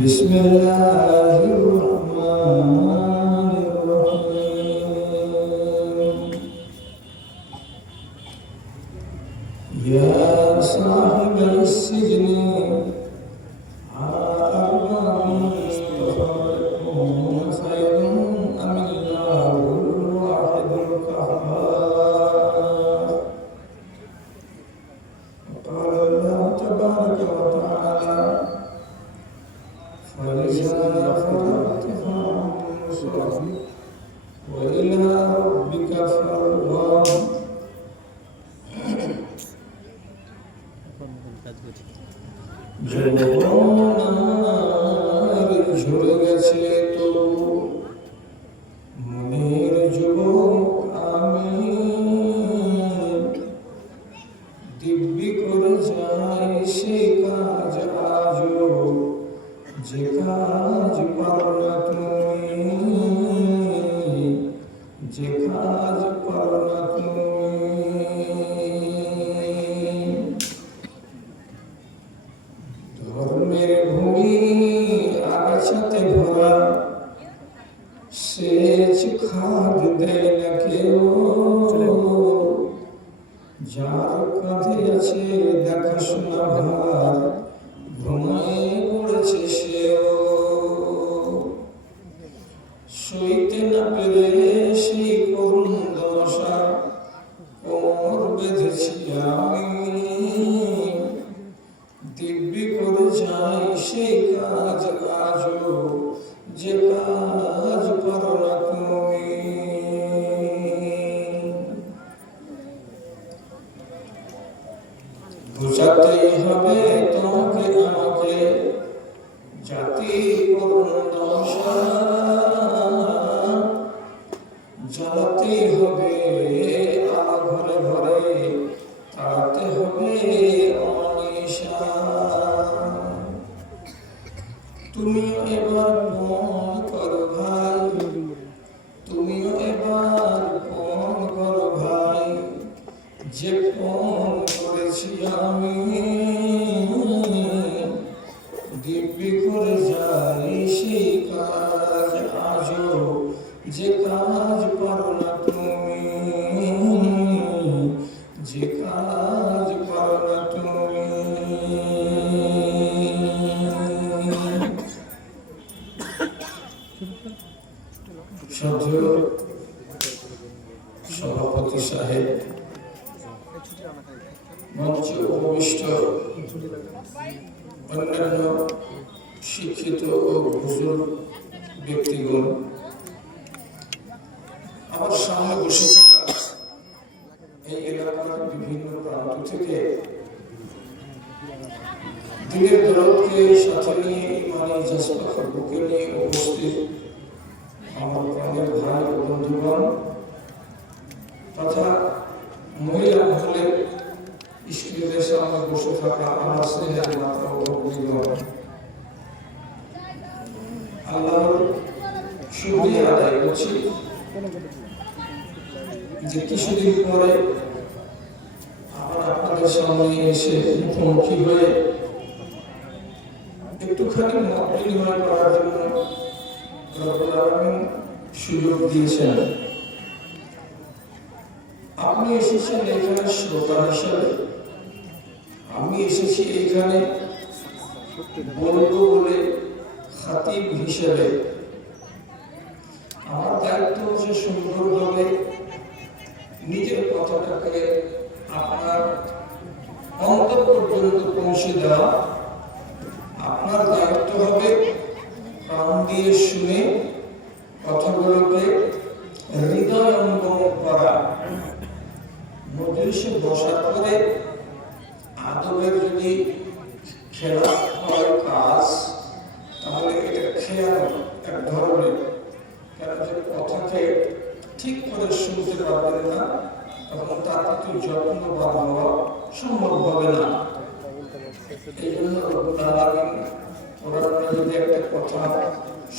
بسم الله الرحمن الرحيم يا صاحب السجن أأرباب متفرقون خير أم الله الواحد القهار وقال الله تبارك وتعالى فإذا فرغت فانصب وإلى ربك فارغب যৌবনার ঝরে গেছে তবু মনের যুবক আমি দিব্যি করে যাই সে কাজ আজও যে কাজ পারো না তুমি যে কাজ পারো না তুমি ধর্মের ভূমি আগাছাতে ভরা সেচ খাদ দেয় না কেউ যার কাঁধে আছে দেখাশোনা ভার ঘুমায় পড়েছে সেও সইতে না পেরে সেই করুণ দশা কোমর বেঁধেছি আমি দিব্যি করে যাই সেই কাজ আজও যে কাজ পারো না তুমি বুঝাতেই হবে তোমাকে আমাকে জাতি করুণ দশা জ্বালাতেই হবে আলো ঘরে ঘরে তাড়াতে হবে অনিশা তুমিও এবার মন করো ভাই তুমিও এবার ফোন করো ভাই যে ফোন করেছি আমি দিব্যি করে যাই সেই কাজ আজও যে কাজ পারো না তুমি যে কাজ পারো না তুমি শ্রদ্ধেয় সভাপতি সাহেব মঞ্চে উপবিষ্ট অন্যান্য শিক্ষিত ও বুজুর্গ ব্যক্তিগণ আমার সামনে বসে থাকা এই এলাকার বিভিন্ন প্রান্ত থেকে দিনের দরদকে সাথে নিয়ে ইমানি জজবা বুকে নিয়ে উপস্থিত আমার প্রাণের ভাই ও বন্ধুগণ তথা মহিলা মহলে স্কুলের সামনে বসে থাকা আমার স্নেহের মাতা ও ভগ্নীগণ আল্লাহর শুকরিয়া আদায় করছি যে কিছুদিন পরে আবার আপনাদের সামনে এসে মুখোমুখি হয়ে একটুখানি মত বিনিময় করার জন্য রব্বুল আলামিন সুযোগ দিয়েছেন আপনি এসেছেন এখানে শ্রোতা হিসাবে আমি এসেছি এখানে বলবো বলে খাতিব হিসেবে আমার দায়িত্ব হচ্ছে সুন্দরভাবে নিজের কথাটাকে আপনার অন্তর পর্যন্ত পৌঁছে দেওয়া আপনার দায়িত্ব হবে প্রাণ দিয়ে শুনে কথাগুলোকে হৃদয় অঙ্গম করা মজলিসে বসার পরে আদবের যদি খেলা হয় কাজ তাহলে এটা খেয়াল এক ধরনের কেন যে কথাকে ঠিক করে শুনতে পারবেন না তখন তার একটু যত্নবান হওয়া সম্ভব হবে না এই জন্য রব্বুল আলামিন কোরআনে যদি একটা কথা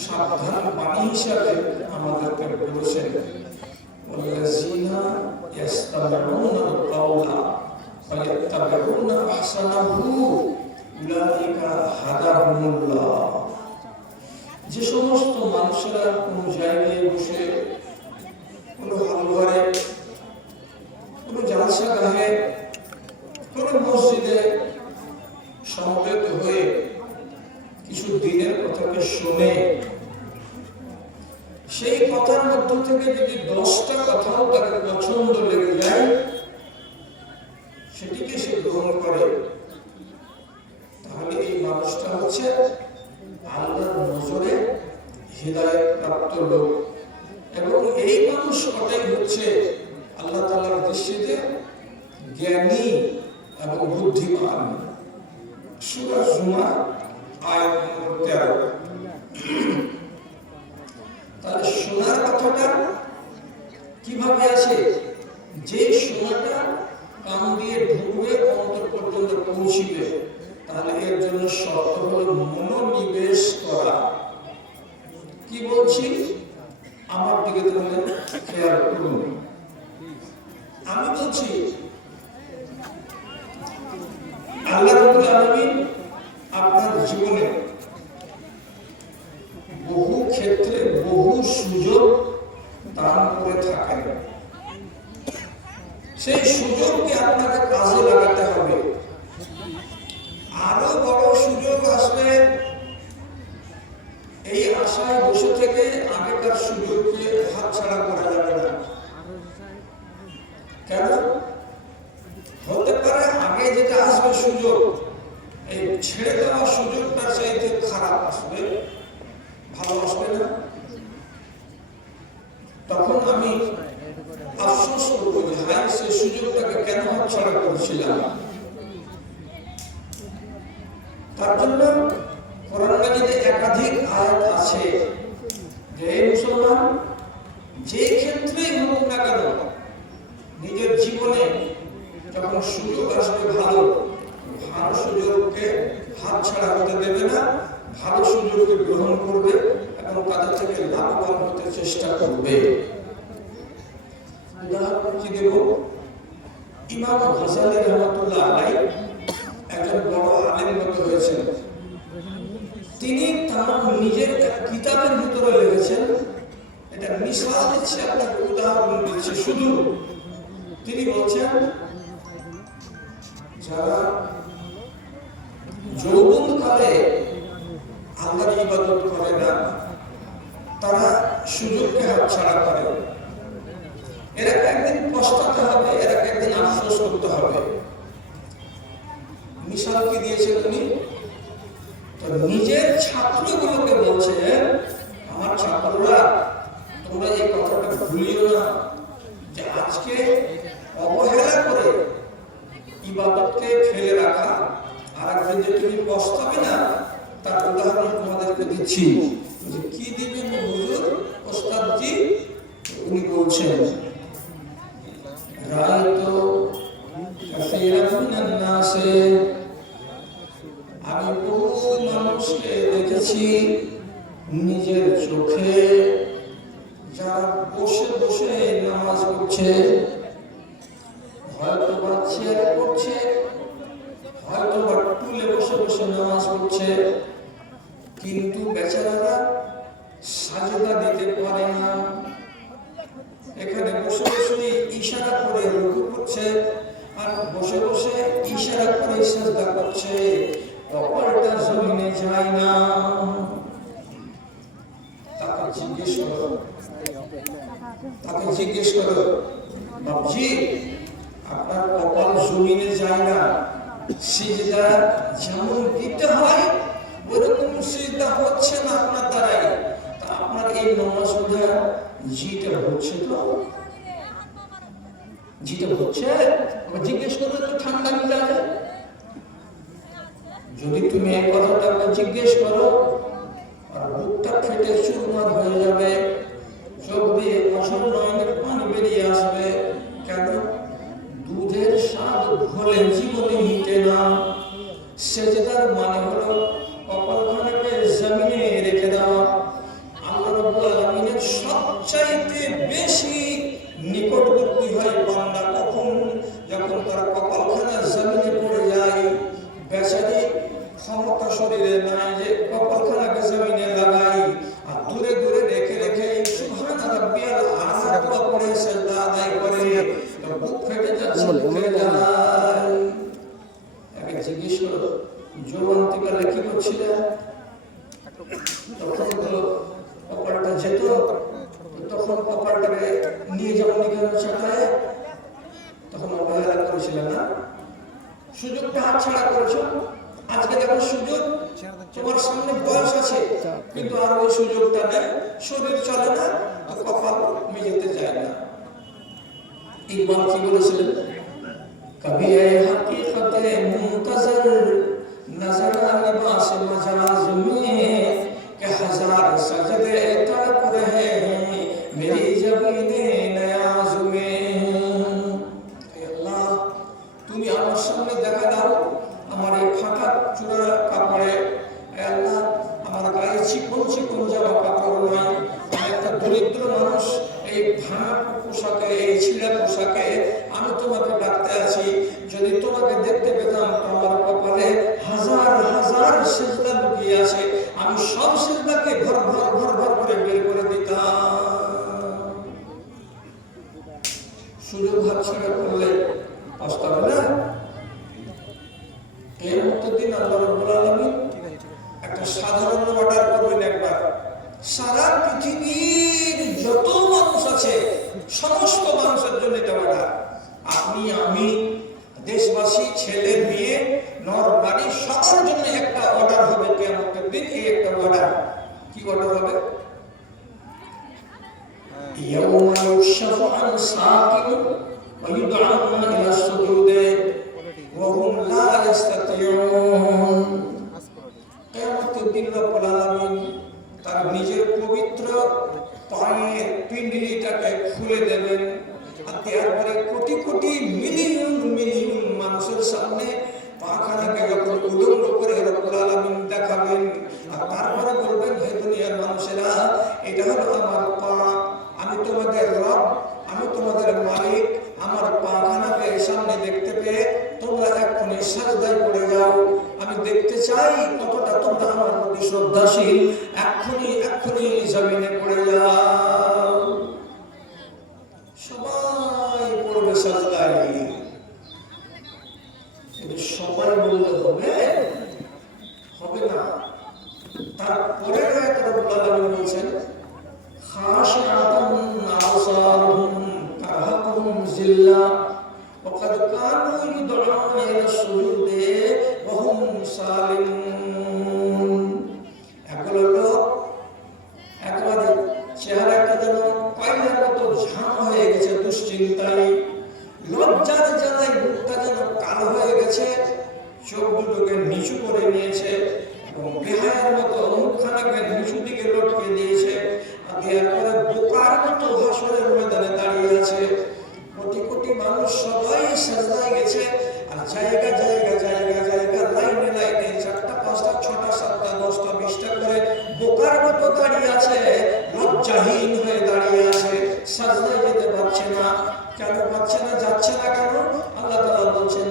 সাবধান বাণী হিসাবে আমাদেরকে বলেছেন ওয়াল্লাযীনা ইয়াস্তামিউনা আল-কাওলা ফায়াত্তাবিউনা আহসানাহু উলাইকা হাদাহুমুল্লাহ যে সমস্ত মানুষেরা কোনো জায়গায় বসে, কোনো হালঘরে, কোনো জালসাগাহে, কোনো মসজিদে সমবেত হয়ে কিছু দিনের কথাকে শুনে, সেই কথার মধ্য থেকে যদি 10টা কথাও তাকে পছন্দ লেগে যায়, সেটিকে সে গ্রহণ করে, তাহলে এই মানুষটা হচ্ছে আল্লাহর নজরে হিদায়াত প্রাপ্ত লোক। এবং এই মানুষ ওটাই হচ্ছে আল্লাহ তাআলার দৃষ্টিতে জ্ঞানী এবং বুদ্ধিমান। সূরা জুমার আয়াত নম্বর 13। তাহলে শোনার কথাটা কিভাবে আছে? যে শোনাটা কান দিয়ে ঢুকবে, অন্তর পর্যন্ত পৌঁছিবে, তাহলে এর জন্য শর্ত হলো মনোনিবেশ করা। কি বলছি আমার দিকে তাহলে খেয়াল করুন। আমি বলছি আল্লাহ রাব্বুল আলামিন আপনার জীবনে বহু ক্ষেত্রে বহু সুযোগ দান করে থাকেন। সেই সুযোগকে আপনাকে কাজে লাগাতে হবে। আরো বড় সুযোগ আসবে এই আশায় বসে থেকে আগেকার সুযোগকে হাতছাড়া করা যাবে না। কেন? হতে পারে আগে যেটা আসবে সুযোগ, এই ছেড়ে দেওয়া সুযোগটার চাইতে খারাপ আসবে, ভালো আসবে না। তখন আমি আফসোস করবো যে হায়, সে সুযোগটাকে কেন হাতছাড়া করেছিলাম। তার জন্য কোরআন মাজিদে একাধিক আয়াত আছে যে মুসলমান যে ক্ষেত্রেই হোক না কেন, নিজের জীবনে যখন সুযোগ আসবে ভালো সুযোগকে হাতছাড়া হতে দেবে না, ভালো সুযোগকে গ্রহণ করবে এবং তাদের থেকে লাভবান হতে চেষ্টা করবে। উদাহরণ কি দেব? ইমাম গাজ্জালী রাহমাতুল্লাহ আলাইহি একজন বড় আলেম হয়েছেন। তিনি তার নিজের কিতাবের ভিতরে লিখেছেন, এটা মিসাল দিচ্ছে, আপনাকে উদাহরণ দিচ্ছে শুধু। তিনি বলছেন, যারা যৌবনকালে আল্লাহর ইবাদত করে না, তারা সুযোগকে হাতছাড়া করে। এরা একদিন পস্তাতে হবে, এরা একদিন আফসোস করতে হবে। মিসাল কি দিয়েছেন উনি? নিজের ছাত্রগুলোকে বলছেন, আমার ছাত্ররা, তোমরা এই কথাটা ভুলিও না যে আজকে অবহেলা করে ইবাদতকে ফেলে রাখা আর একদিন যে তুমি পস্তাবে না, তার উদাহরণ তোমাদেরকে দিচ্ছি। কি দিবেন হুজুর ওস্তাদজি? উনি বলছেন, রাআইতু কাসীরান মিনান নাসে, আমি বহু মানুষকে দেখেছি নিজের চোখে, যারা বসে বসে নামাজ পড়ছে, হয়তো বা চেয়ারে পড়ছে, হয়তো বা টুলে বসে বসে নামাজ পড়ছে, কিন্তু বেচারারা সাজদা দিতে পারে না। এখানে বসে বসে ইশারা করে রুকু করছে, আর বসে বসে ইশারা করে সিজদা করছে, কপালটা জমিনে যায় না। তাকে জিজ্ঞেস করো, বাবজি আপনার কপাল জমিনে যায় না, সিজদা যেমন দিতে হয় ওরকম সিজদা হচ্ছে না আপনার দ্বারাই, তা আপনার এই নামাজটা জিটা হচ্ছে? তো জিটা হচ্ছে? জিজ্ঞেস করলে তো ঠান্ডা মিজাজে। যদি তুমি এই কথাটা জিজ্ঞেস করো, আর বুকটা ফেটে চুরমার হয়ে যাবে, চোখ দিয়ে অসল নয়নের পানি বেরিয়ে আসবে। কেন? দুধের স্বাদ ঘোলে জীবনে মিটে না। সেজদার মানে হলো কপালখানাকে জমিনে রেখে দেওয়া। আল্লাহ রাব্বুল আলামিনের সবচাইতে বেশি নিকটবর্তী হয় বান্দা কখন? যখন তার কপালখানা জমিনে পড়ে যায়। বেচারি ক্ষমতা শরীরে নাই যে কপালখানাকে জমিনে লাগাই, করেছিলেন তখন তো কপালটা যেত, তখন কপালটাকে নিয়ে যখন নিয়ে চাটায় তখন অবহেলা করেছিলেন না, সুযোগটা হাতছাড়া করেছ। আজকে দেখো সুযোগ তোমার সামনে, বয়স আছে কিন্তু আর ওই সুযোগটা নেই, শরীর চলে না, কপাল মেঝেতে যায় না। ইকবাল কি বলেছিলেন, কবি হकीकत मुंतज़र नजर लिबास मजाज में के हजार सजदे तड़प रहे हैं मेरी जबीने नयाज में। আল্লাহ তুমি আমার সামনে দেখা দাও, আমার এই ফাঁকা চূড়া কাপড়ে, আল্লাহ আমার গায়ে চিকন চিকন জামা কাপড় নয়, একটা দরিদ্র মানুষ এই ভাঙা পোশাকে, এই ছিঁড়া পোশাকে আমি তোমাকে ডাকতে আছি। যদি তোমাকে দেখতে পেতাম তোমার কপালে হাজার হাজার সিজদা লুকিয়ে আছে, আমি সব সিজদাকে ভর ভর ভর ভর করে বের করে দিতাম। সুযোগ হাতছাড়া করলে পস্তাবে না। কিয়ামতের দিন আল্লাহ রাব্বুল আলামিন একটা সাধারণ অর্ডার করবেন একবার, সারা পৃথিবীর যত মানুষ আছে সমস্ত মানুষের জন্য এটা অর্ডার। আপনি আমি দেশবাসী, ছেলে মেয়ে, নর নারী সবার জন্য একটা অর্ডার হবে কিয়ামতের দিন। এই একটা অর্ডার, কি অর্ডার হবে? ইয়াউমা ইউশাফু আন সাকিন ওয়া ইউদআউনা ইলা সুজুদে ওয়া হুম লা ইস্তাতিউন। কিয়ামতের দিন রব্বুল আলামিন তার নিজের পবিত্র পায়ের পিণ্ডলিটাকে খুলে দেবেন, আর তারপরে কোটি কোটি মিলিয়ন মিলিয়ন মানুষের সামনে পাখানাকে যখন উলঙ্গ করে রব্বুল আলামিন দেখাবেন, আর তারপরে বলবেন, হে দুনিয়ার মানুষেরা, এটা হলো আমার পা, আমি তোমাদের রব, আমি তোমাদের মালিক, আমার পাখানাকে সামনে দেখতে পেয়ে তোমরা এক্ষুনি সাজদায় পড়ে যাও, আমি দেখতে চাই কতটা তোমরা আমার প্রতি শ্রদ্ধাশীল, এক্ষুনি এক্ষুনি জমিনে পড়ে যাও। সবাই পড়বে সাজদায়। সবাই বললে হবে? হবে না। তারপরে রব্বুল আলামিন বলছেন, খাশিআতান আবসারুহুম তারহাকুহুম জিল্লা ওয়া কাদ কানু ইউদউনা ইলা সুজুদে ওয়া হুম সালিমুন। এগুলো লোক একেবারে চেহারাটা যেন কয়লার মতো ঝাম হয়ে গেছে দুশ্চিন্তায়, লজ্জার জ্বালায় মুখটা যেন কালো হয়ে গেছে, চোখ দুটোকে নিচু করে নিয়েছে এবং বেহায়ার মতো মুখখানাকে নিচু দিকে লটকে দিয়েছে, আর এরপরে বোকার মতো হাসরের ময়দানে দাঁড়িয়ে আছে। কোটি কোটি মানুষ সবাই সাজদায় গেছে, আর জায়গা জায়গা জায়গা জায়গা লাইনে লাইনে 4টা 5টা 6টা 7টা 10টা 20টা করে বোকার মতো দাঁড়িয়ে আছে, লজ্জাহীন হয়ে দাঁড়িয়ে আছে, সাজদায় যেতে পারছে না। কেন পারছে না, যাচ্ছে না কেন? আল্লাহ তাআলা বলছেন,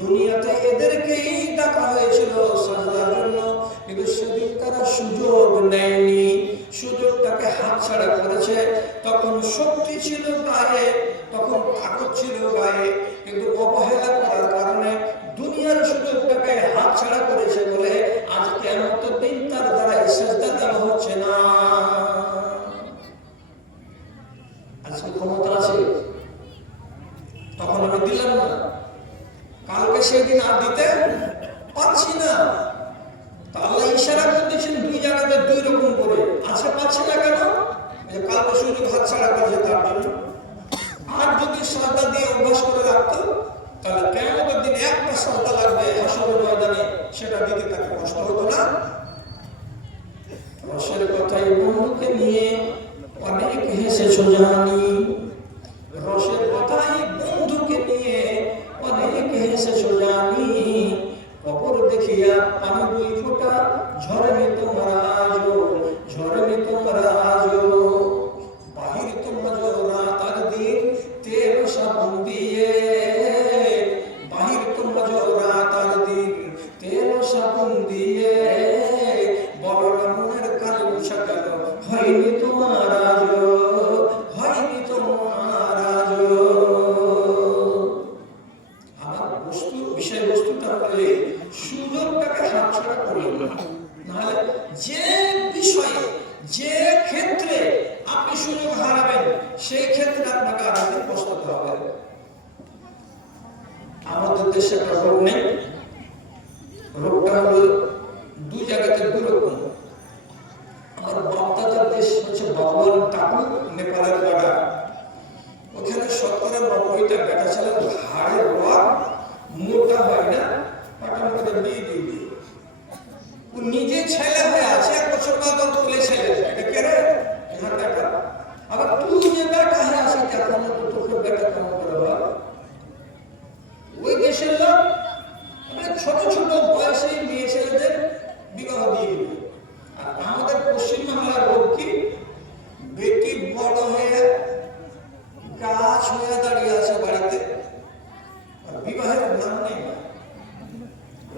দুনিয়াতে এদেরকেই ডাকা হয়েছিল সাজদার জন্য, কিন্তু সেদিন তারা সুযোগ নেয়নি, সুযোগটাকে হাতছাড়া করেছে। তখন শক্তি ছিল গায়ে, তখন তাকত ছিল গায়ে, কিন্তু অবহেলা করার কারণে দুনিয়ার সুযোগটাকে হাতছাড়া করেছে বলে আজ কিয়ামতের দিন তার দ্বারা সাজদা দেওয়া হচ্ছে না। আজকে ক্ষমতা আছে, তখন আমি দিলাম না, কালকে সেদিন আর দিতে পারছি না। আল্লাহ ইশারা করতেছেন দুই জায়গাতে দুই রকম করে, আজকে পাচ্ছি না কেন? কালকে সুযোগ হাতছাড়া করেছে তার জন্য। আর যদি সাজদা দিয়ে অভ্যাস করে রাখতো, তাহলে কিয়ামতের দিন একটা সাজদা লাগবে হাসরের ময়দানে, সেটা দিতে তাকে কষ্ট হতো না। রসের কথাই বন্ধুকে নিয়ে অনেক হেসেছো জানি, রসের কথাই বন্ধুকে নিয়ে অনেক হেসেছো জানি, কবর দেখিয়া পানি 2 ফোঁটা ঝরেনি তোমার আজো, ঝরেনি তোমার আজো। বাহির তোমার রাত আর দিন তেল সাবুন দিয়ে, বাহির তোমার রাত আর দিন তেল সাবুন দিয়ে, বলো না মনের কালো মুছা গেল, হয়নি তোমার আজো, হয়নি তোমার আজো। আমার বস্তু বিষয়বস্তুটা বলে সুযোগটাকে হাতছাড়া করলেন না। বাবুয়ান টাপু নেপালের বর্ডার, ওখানে 70-90টা বেটা ছেলে হাড়ের রোয়া মোটা হয় না, পাঠান করে বিয়ে দিয়ে ও নিজে ছেলে হয়ে আছে, 1 বছর বাদ ওর তুলে ছেলে, এটা কে রে? হ্যাঁ বেটা। আবার তুই যে বেটা হয়ে আছে কেন তো তোকে বেটা কেন করে বল? ওই দেশের লোক ছোট ছোট বয়সে মেয়ে ছেলেদের বিবাহ দিয়ে দিবে। আর আমাদের পশ্চিমবাংলার লোক কি বেটি বড় হয়ে গাছ হয়ে দাঁড়িয়ে আছে বাড়িতে, আর বিবাহের নাম নেই।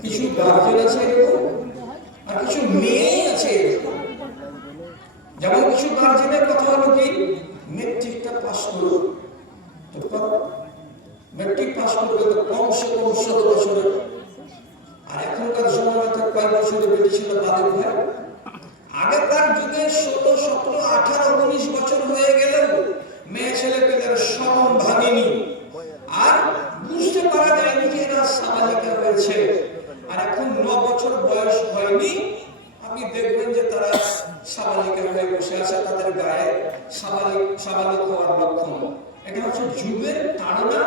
কিছু গার্জেন আছে এরকম, আর কিছু মেয়ে আছে এরকম। যেমন কিছু গার্জেনের কথা হলো কি মেট্রিকটা পাস করো, মেট্রিক পাস করবে তো কমসে কম 17 বছরের, আর এখনকার সময় কয়েক বছরের বেটি ছিল তাদের ভাই। আগেকার যুগে 16, 17, 18, 19 বছর হয়ে গেলেও মেয়ে ছেলে পেলের শরম ভাঙেনি, আর বুঝতে পারা যায়নি যে এরা সাবালিকা হয়েছে। আর এখন 9 বছর বয়স হয়নি, আপনি দেখবেন যে তারা সাবালিকা হয়ে বসে আছে, তাদের গায়ে সাবালিক হওয়ার লক্ষণ। এটা হচ্ছে যুগের তাড়না।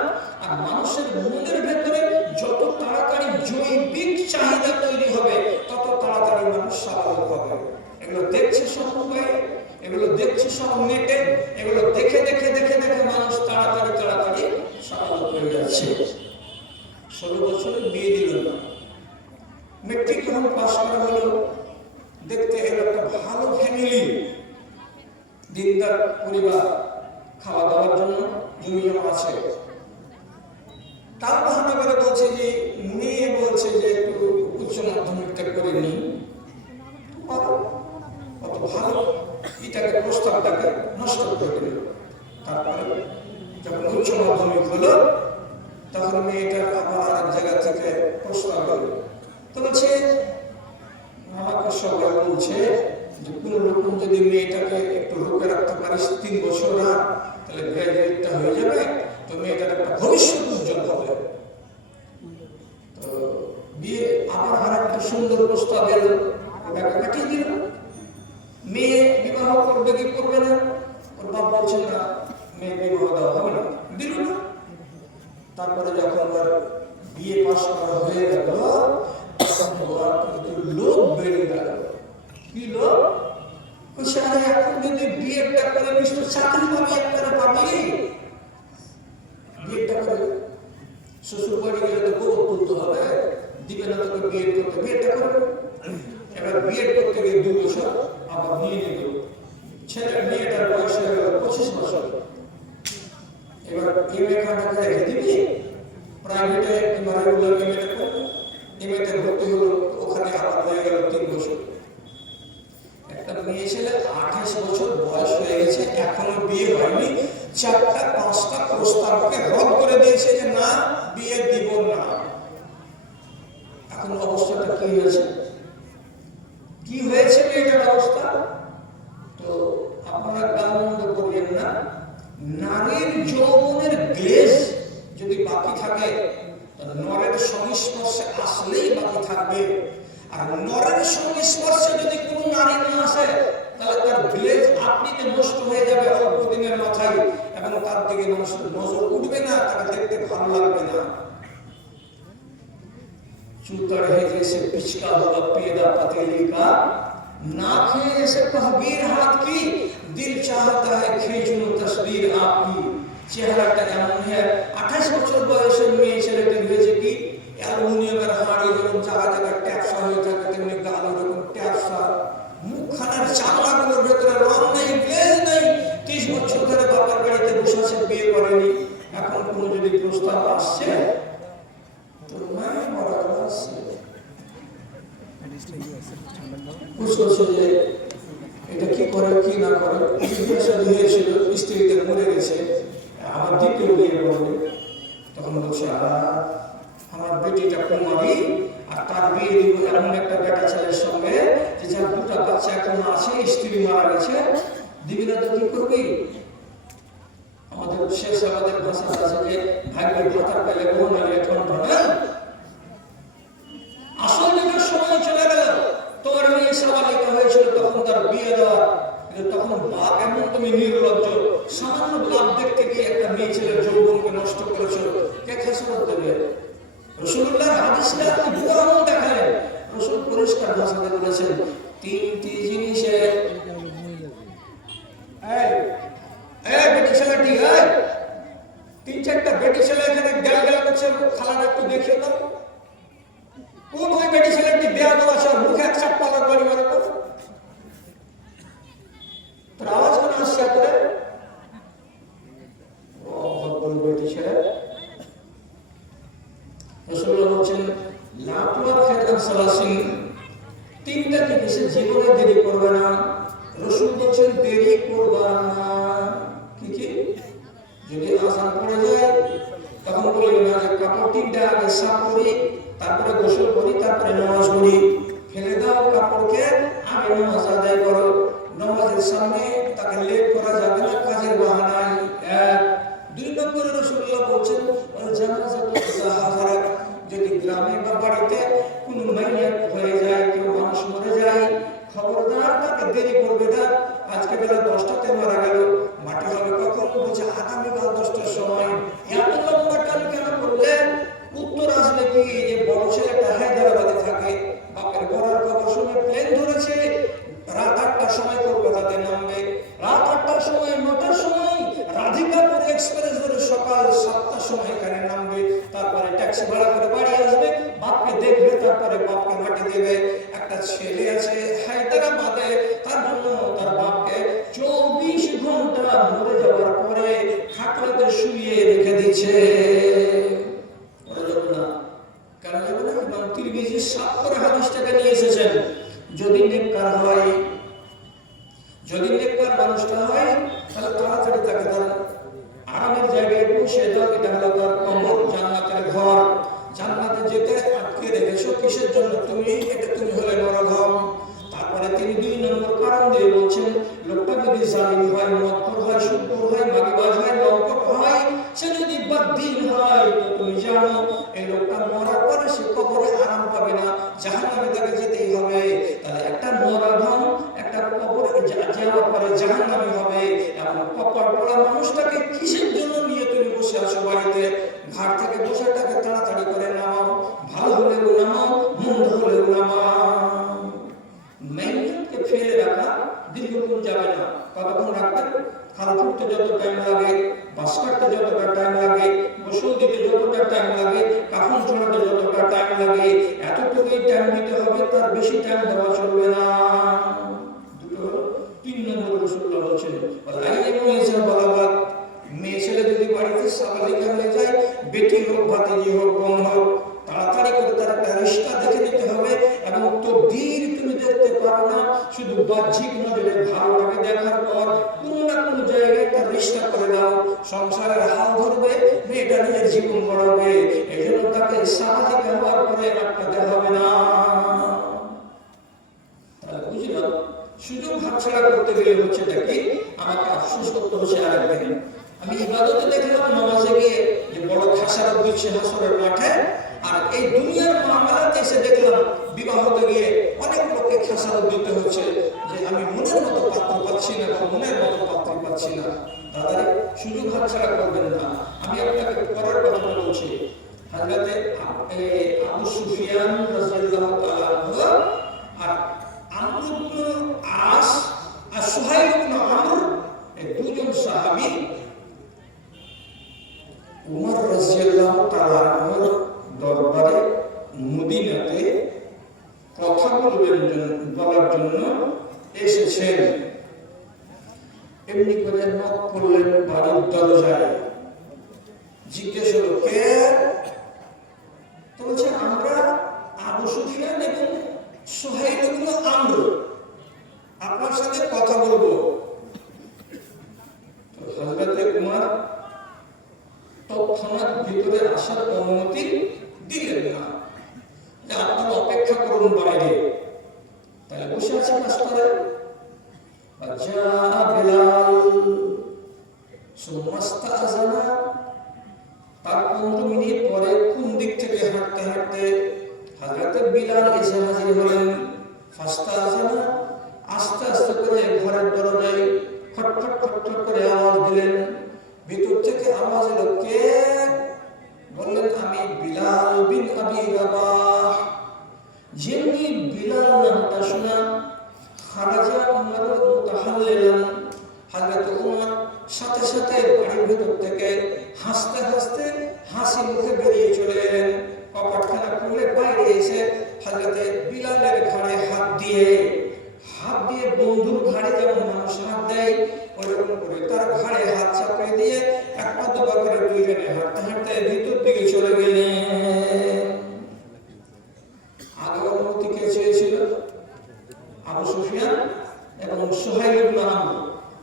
আর মানুষের মনের ভেতরে যত তাড়াতাড়ি জৈবিক চাহিদা তৈরি হবে, তত তাড়াতাড়ি মানুষ সাবালিক হবে। এগুলো দেখছে সব মোবাইলে, এগুলো দেখছে সব নেটে, এগুলো দেখে দেখে দেখে দেখে মানুষ তাড়াতাড়ি তাড়াতাড়ি সাবালিক হয়ে যাচ্ছে। 16 বছরে বিয়ে দিল না, মেট্রিক যখন পাস করা হলো, দেখতে এলো একটা ভালো ফ্যামিলি, দিনদার পরিবার, খাওয়া দাওয়ার জন্য জমি জমা আছে। তার বাহানা করে বলছে যে মেয়ে বলছে যে একটু উচ্চ মাধ্যমিকটা করে নি, কত ভালো, এটাকে প্রস্তাবটাকে নষ্ট করে দিল। তারপরে যখন উচ্চ মাধ্যমিক হলো, তখন মেয়েটার আবার আরেক জায়গা থেকে প্রস্তাব হলো। তো বলছে আমাকে সবাই বলছে যে কোন রকম যদি মেয়েটাকে একটু রোকে রাখতে পারিস 3 বছর না, তাহলে গ্রাজুয়েটটা হয়ে যাবে, তো মেয়েটার একটা ভবিষ্যৎ উজ্জ্বল হবে। তো বিয়ে আবার আর একটা সুন্দর প্রস্তাব এলো, ওটাকে কাটিয়ে দিল। মেয়ে বিবাহ করবে কি করবে না, ওর বাপ বলছে না মেয়ে বিবাহ দেওয়া হবে না, দিল না। তারপরে যখন আবার বিয়ে পাস করা হয়ে গেল, লোক বেড়ে গেল। কি লোক? এখন যদি বিয়েটা করে নিশ্চয় চাকরি পাবি, একটা পাবি। বিয়েটা করে শ্বশুর বাড়ি গেলে তো বউ তুলতে হবে, দিবে না তোকে বিয়ে করতে, বিয়েটা করে। এবার বিয়ে করতে গিয়ে 2 বছর আবার নিয়ে নিল, ছেলের মেয়েটার বয়স হয়ে গেল 25 বছর। এবার এখানটাকে রেখে দিবি প্রাইভেটে কিংবা রেগুলার এমএতে করবো, এমএতে ভর্তি হলো, ওখানে আবার হয়ে গেল 3 বছর। একটা মেয়ে ছেলে 28 বছর বয়স হয়ে গেছে, এখনো বিয়ে হয়নি, 4টা 5টা প্রস্তাবকে রদ করে দিয়েছে যে না বিয়ে দিব না। এখন অবস্থাটা কি হয়েছে? কি হয়েছে মেয়েটার অবস্থা? তো আপনারা গালমন্দ করবেন না, নারীর যৌবনের গ্লেজ যদি বাকি থাকে, নরের সংস্পর্শে আসলেই বাকি থাকবে। আর নরের সংস্পর্শে যদি কোনো নারী না আসে, তাহলে তার গ্লেজ আপনিতে নষ্ট হয়ে যাবে অল্প দিনের মাথায়, এবং তার দিকে মানুষের নজর উঠবে না, তাকে দেখতে ভালো লাগবে না। चूतर है जैसे पिचका हुआ पेड़ा पतीली का, नाक है जैसे तहबीर हाथ की, दिल चाहता है खींचूं तस्वीर आपकी। চেহারাটা এমন হয় 28 বছর বয়সের মেয়ে ছেলেটি হয়েছে কি অ্যালুমিনিয়ামের হাড়ি যেমন জায়গা জায়গা ট্যাপসা হয়ে থাকে, তেমনি গাল ওরকম ট্যাপসা, মুখখানার চামড়াগুলোর ভেতরে রং নেই, গ্লেজ নেই। 30 বছর ধরে বাবার বাড়িতে বসে আছে, বিয়ে করেনি। এখন কোনো যদি প্রস্তাব আসছে, তোর মায়ের বড় আসছে, বুঝছো যে এটা কি করে কি না করে। জিজ্ঞাসা হয়েছিল, স্ত্রীতে মরে গেছে, আমার দ্বিতীয় বিয়ে করবে। তখন বলছে আমার বেটিটা কুমারী, আর তার বিয়ে দিব এমন একটা বেটা ছেলের সঙ্গে যে যার 2টা বাচ্চা এখন আছে, স্ত্রী মারা গেছে, দিবি না তো কি করবি? আমাদের শেষ আমাদের ভাষা আছে যে ভাগ্যের ভাতার পেলে কোন এখন না। আসল যুগের সময় চলে গেল, তোমার মেয়ে সাবালিকা হয়েছিল, তখন তার বিয়ে দেওয়ার তখন বাপ এমন তুমি নির্লজ্জ, সামান্য বাপ দেখতে গিয়ে একটা মেয়ে ছেলের যৌবনকে নষ্ট করেছো, কে খেসারত দেবে? রাসূলুল্লাহর হাদিসে আপনি উদাহরণ দেখালেন। রাসূল পরিষ্কার ভাষাতে বলেছেন তিনটি জিনিসে বেটি ছেলেটি তিন চারটা বেটি ছেলে এখানে গেল গেল করছে, খালাটা একটু দেখিয়ে দাও কোন ওই বেটি ছেলেটি বেয়াদব আছে, মুখে এক চাপ পালার বাড়ি মারে তো তোর আওয়াজ কেন আসছে তোরে? ও ভদ্র বেটি ছেলে। রাসূলুল্লাহ বলেন লা তুআখিরুন সালাসিন, তিনটা জিনিসে জীবনে দেরি করবে না। রাসূল বলেন দেরি করবে না। কি কি? যদি আযান পড়ে যায় তখন বলবে না যে কাপড় তিনটা আগে সাফ করি, তারপরে গোসল করি, তারপরে নামাজ পড়ি। ফেলে দাও কাপড়কে, আগে নামাজ আদায় করো। নামাজের সামনে তাকে লেট করা যাবে না কাজের বাহানায়। এক। দুই নম্বরে রাসূলুল্লাহ বলেন জানাজাতু হাজারাত, যদি গ্রামে বা বাড়িতে কোনো মাইয়াত হয়ে যায়, কেউ মানুষ মরে যায়, খবরদার তাকে দেরি করবে না। আজকে বেলা 10টাতে মারা গেল, মাটি হবে কখন? বলছে আগামীকাল 10টার সময়। এত লম্বা টান কেন করলেন? উত্তর আসলে কি যে বড় ছেলেটা হায়দ্রাবাদে থাকে, বাপের ঘরের খবর শুনে প্লেন ধরেছে, রাত 8টার সময় কলকাতাতে নামবে, রাত 8টার সময় 9টার সময় রাধিকাপুর এক্সপ্রেস ধরে সকাল 7টার সময় এখানে নামবে, তারপরে ট্যাক্সি ভাড়া করে বাড়ি আসবে, বাপকে দেখবে, তারপরে বাপকে মাটি দেবে। একটা ছেলে আছে হায়দ্রাবাদে, তার জন্য তার বাপকে 24 ঘন্টা মরে যাওয়ার পরে খাটলাতে শুয়ে রেখে দিচ্ছে। তিরমিজি 7 করে হাদিসটাকে নিয়ে এসেছেন। যদি নেককার হয়, যদি নেককার মানুষটা হয়, তাহলে তাড়াতাড়ি তাকে তার আরামের জায়গায় পৌঁছে দাও। এটা হলো তার কবর, জান্নাতের ঘর। জান্নাতে যেতে আটকে রেখেছো কিসের জন্য? তুমি এটা তুমি হলে নরঘম। তারপরে তিনি 2 নম্বর কারণ দিয়ে বলছেন লোকটা যদি জালিম হয়, মদখোর হয়, সুদখোর হয়, মাগিবাজ হয়, লম্পট হয়, সে যদি বদদিন হয়, তো তুমি জানো এই লোকটা মরার পরে সে কবরে আরাম পাবে না, জাহান্নামে তাকে যেতেই হবে। তাহলে একটা নরঘম, একটা কবরে যাওয়ার পরে জাহান্নামে হবে। এমন কপাল পড়া মানুষটাকে কিসের জন্য নিয়ে তুমি বসে আছো বাড়িতে? ঘাট থেকে বসেটাকে তাড়াতাড়ি করে নামাও, ভালো হলেও নামাও, মন্দ হলেও নামাও। মেহনতকে ফেলে রাখা দীর্ঘক্ষণ যাবে না। কতক্ষণ রাখবেন? খাল ফুটতে যত টাইম লাগে, বাস কাটতে যতটা টাইম লাগে, গোসল দিতে যতটা টাইম লাগে, কাফন ছড়াতে যতটা টাইম লাগে, এতটুকুই টাইম দিতে হবে, তার বেশি টাইম দেওয়া চলবে না। দুটো হলো। 3 নম্বর রাসূলুল্লাহ বলেছেন বালাগাত, মেয়ে ছেলে যদি বাড়িতে সাবালিকা হয়ে যায়, বেটি হোক ভাতিজি হোক বোন হোক, তাড়াতাড়ি করে তার একটা রিশতা দেখে নিতে হবে। এবং তকদীর তুমি দেখতে পারো না, শুধু বাহ্যিক নজরে ভালোটাকে দেখার পর কোনো না কোনো জায়গায় একটা রিশতা করে দাও। সংসারের হাল ধরবে, মেয়েটা নিজের জীবন গড়াবে। এই জন্য তাকে সাবালিকা হওয়ার পরে আটকাতে হবে না। তাহলে বুঝলাম সুযোগ হাতছাড়া করতে গেলে হচ্ছে কি আমাকে আফসোস করতে হচ্ছে। আরেকদিন আমি ইবাদতে দেখলাম, নামাজে গিয়ে যে বড় খাসারত দিচ্ছে হাসরের মাঠে, আর এই দুনিয়ার মামলাতে এসে দেখলাম বিবাহতে গিয়ে অনেক লোককে খাসারত দিতে হচ্ছে যে আমি মনের মতো পাত্র পাচ্ছি না বা মনের মতো পাত্র পাচ্ছি না। দাদারে সুযোগ হাতছাড়া করবেন না। আমি আপনাকে পরের কথা বলছি। হযরতে আবু সুফিয়ান রাদিয়াল্লাহু তাআলা আর আমর ইবনে আস আর সুহাইল ইবনে আমর, এই দুজন সাহাবী উমর রাদিয়াল্লাহু তাআলা দরবারে মদিনাতে কথা বলার জন্য এসেছেন। এমনি করে নক করলেন বাড়ির দরজায়। জিজ্ঞেস হলো কে? তো বলছে আমরা আবু সুফিয়ান এবং সুহাইল ইবনে আমর, আপনার সাথে কথা বলবো। হযরতে উমর তৎক্ষণাৎ ভিতরে আসার অনুমতি দিলেন না, যে আপনারা অপেক্ষা করুন বাইরে। তাহলে বসে আছে মাস্টারে। বিলাল সুমাস্তাজানা, তার 15 মিনিট পরে কোন দিক থেকে হাঁটতে হাঁটতে হযরতে বিলাল এসে হাজির হলেন। ফাস্তাজানা, আস্তে আস্তে করে ঘরে ঘরের দরজায় খটখট খটখট করে আওয়াজ দিলেন। ভিতর থেকে আওয়াজ এলো, কে? বললেন, আমি বিলাল বিন আবি রাবাহ। যেমনি বিলাল নামটা শোনা, খারাজা উমর মুতাহাল্লিলান, হযরত উমর সাথে সাথে বাড়ির ভিতর থেকে হাসতে হাসতে হাসি মুখে বেরিয়ে চলে এলেন। কপাটখানা খুলে বাইরে এসে হযরত বিলালের ঘাড়ে হাত দিয়ে বন্ধুর ঘাড়ে যেমন মানুষ হাত দেয় ওইরকম করে তার ঘাড়ে হাত চাপিয়ে দিয়ে এক পা দুপা করে দুইজনে হাঁটতে হাঁটতে ভিতর দিকে চলে গেলেন। আগে অনুমতি কে চেয়েছিল? আবু সুফিয়ান এবং সুহাইল ইবনে আমর।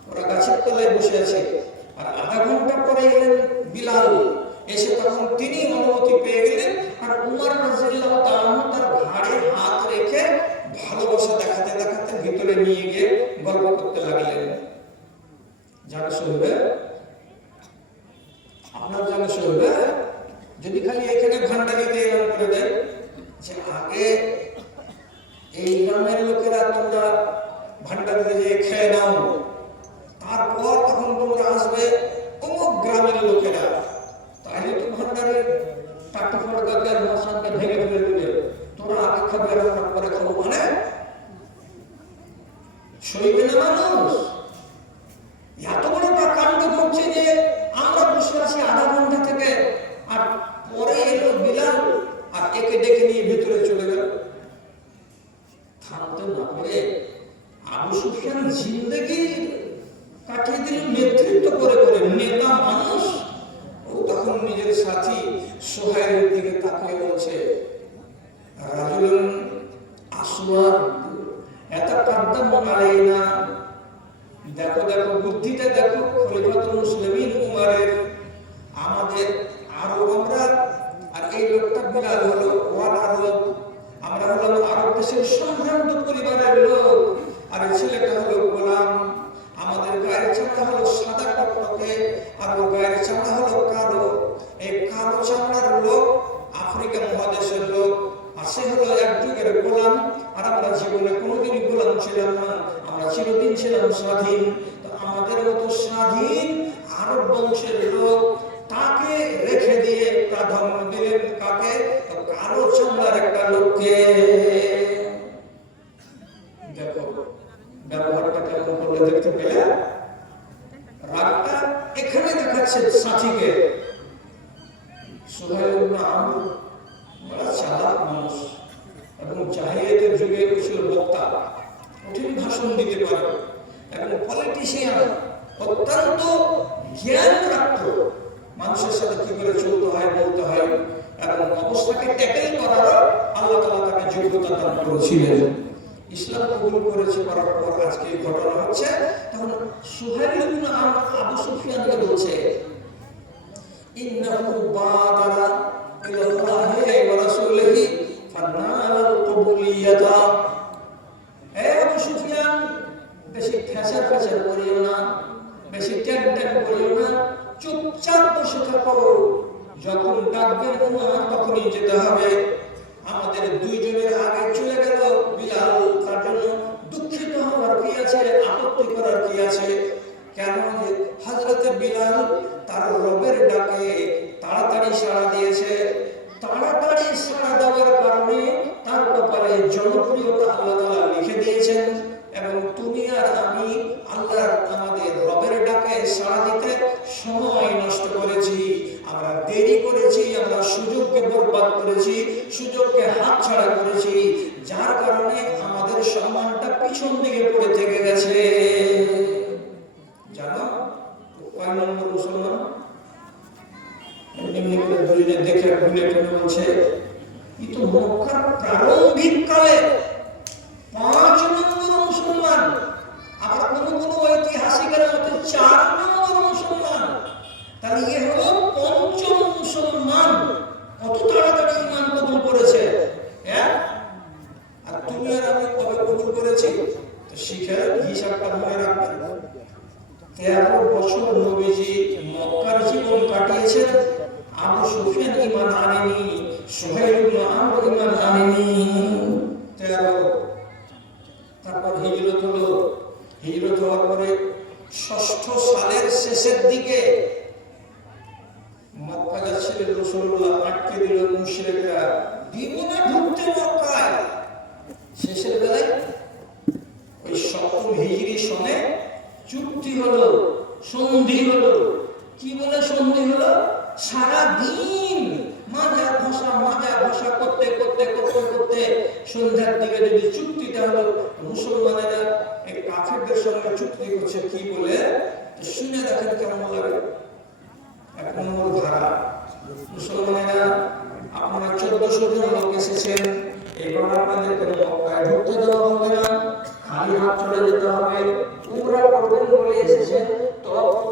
ওরা গাছের তলায় বসে আছে। আর আধা ঘন্টা পরে এলেন বিলাল। এসে তখন তিনি অনুমতি পেয়ে গেলেন। আর উমর রাদিয়াল্লাহু তাআলা তার ঘাড়ে হাত রেখে ভালোবাসা দেখাতে দেখাতে ভিতরে নিয়ে গিয়ে গল্প করতে লাগলেন। জানা শুনবে, আপনার জানা শুনবে, যদি খালি এখানে ভান্ডারিতে এলাম করে দেয় যে আগে এই গ্রামের লোকেরা তোমরা ভান্ডারিতে যে খেয়ে নাও, তারপর তখন তোমরা আসবে অমুক গ্রামের লোকেরা, তাহলে তো ভান্ডারের টাকা ফটকার মশানকে ভেঙে ফেলে দিলে তোরা আগে খাবে আমরা পরে খাবো, মানে সইবে না মানুষ। এত বড় কাণ্ড করছে যে আমরা বসে আছি আধা ঘন্টা থেকে, আর পরে এলো বিলাল আর একে ডেকে নিয়ে ভিতরে চলে গেল। থামতে না পারে আবু সুফিয়ান জিন্দেগি কাটিয়ে দিল নেতৃত্ব করে করে, নেতা মানুষ। ও তখন নিজের সাথী সোহাইলের দিকে তাকিয়ে বলছে, রাজুলুন আসওয়াদ ইয়াতাকাদ্দামু আলাইনা। দেখো দেখো বুদ্ধিটা দেখো খলিফাতুল মুসলিমিন উমরের। আমাদের আরব আমরা, আর এই লোকটা বিলাল হলো ওয়াল আরব, আমরা হলাম আরব দেশের সম্ভ্রান্ত পরিবারের লোক, আর এই ছেলেটা হলো গোলাম। আমাদের গায়ের চামড়া হলো সাদা টকটকে, আর ওর গায়ের চামড়া হলো কালো। এই কালো চামড়ার লোক আফ্রিকা মহাদেশের লোক, আর সে হলো এক যুগের গোলাম। আর আমরা জীবনে কোনোদিনই গোলাম ছিলাম না, আমরা চিরদিন ছিলাম স্বাধীন। তো আমাদের মতো স্বাধীন আরব বংশের লোক তাকে রেখে দিয়ে প্রাধান্য দিলেন কাকে? তো কালো চামড়ার একটা লোককে। দেখো ব্যবহারটা কেমন করলে দেখতে পেলে? রাগটা এখানে দেখাচ্ছে সাথীকে। সুহাইল ইবনে আমর বড় চালাক মানুষ এবং জাহিলিয়াতের যুগে ছিল বক্তা, কঠিন ভাষণ দিতে পারে এবং পলিটিশিয়ান, অত্যন্ত জ্ঞান রাখত মানুষের সাথে কি করে চলতে হয়, বলতে হয়, এবং অবস্থাকে ট্যাকেল করার আল্লাহ তাআলা তাকে যোগ্যতা দান করেছিলেন। ইসলাম কবুল করেছে, করার পর আজকে এই ঘটনা হচ্ছে। তখন সুহাইল ইবনে আমর আবু সুফিয়ানকে বলছে, ইন্নাহু বাদারা ইলাল্লাহি ওয়া রাসূলিহি ফানালাল কবুলিয়াতা। হে আবু সুফিয়ান, বেশি ফ্যাসার করিও না, বেশি ট্যান করিও না, চুপচাপ বসে থাকো। যখন ডাকবেন উমর তখনই যেতে হবে। আমাদের দুইজনের আগে চলে গেল বিলাল, তার জন্য দুঃখিত হওয়ার কি আছে, আপত্তি করার কি আছে? কেন যে হযরত বিলাল তার রবের ডাকে তাড়াতাড়ি সাড়া দিয়েছে। তাড়াতাড়ি সাড়া দেওয়ার কারণে তার কপালে জনপ্রিয়তা আল্লাহ তাআলা লিখে দিয়েছেন। এবং তুমি আর আমি আল্লাহর আমাদের রবের ডাকে সাড়া দিতে সময় নষ্ট করেছি, আমরা দেরি করেছি, আমরা সুযোগকে বরবাদ করেছি, সুযোগকে হাতছাড়া করেছি, যার কারণে আমাদের সম্মানটা পিছন দিকে পড়ে থেকে গেছে। জানো কয় নম্বর মুসলমান? এমনি করে দুইজনে দেখে ভুলে বলছে, এই তো মক্কার প্রারম্ভিক কালে 5 নম্বর মুসলমান, আবার কোন কোন ঐতিহাসিকের মতে 4 নম্বর মুসলমান। তাহলে ইয়ে হলো 5ম মুসলমান। কত তাড়াতাড়ি ঈমান কবুল করেছে, হ্যাঁ? আর তুমি আর আমি কবে কবুল করেছি? তো শিখে হিসাবটা মনে রাখবেন। 13 বছর নবীজি মক্কার জীবন কাটিয়েছেন। আবু সুফিয়ান ঈমান আনেনি, সুহাইল ইবনে আমর ঈমান আনেনি। 13। তারপর হিজরত হলো। হিজরত হওয়ার পরে ৬ষ্ঠ সালের শেষের দিকে মক্কা যাচ্ছিলেন রাসূলুল্লাহ, আটকে দিল মুশরিকরা, দিনে না ঢুকতে মক্কায়। শেষের বেলায় ওই ৭ম হিজরি সনে চুক্তি হলো, সন্ধি হলো। কি বলে সন্ধি হলো? সারা দিন মাজা ঘষা করতে করতে করতে করতে সন্ধ্যার দিকে যদি চুক্তিটা হলো, মুসলমানেরা এই কাফেরদের সঙ্গে চুক্তি করছে কি বলে, শুনে দেখেন কেমন লাগে। ১ নম্বর ধারা, মুসলমানেরা আপনারা ১৪০০ জন লোক এসেছেন, এবার আপনাদেরকে মক্কায় ঢুকতে দেওয়া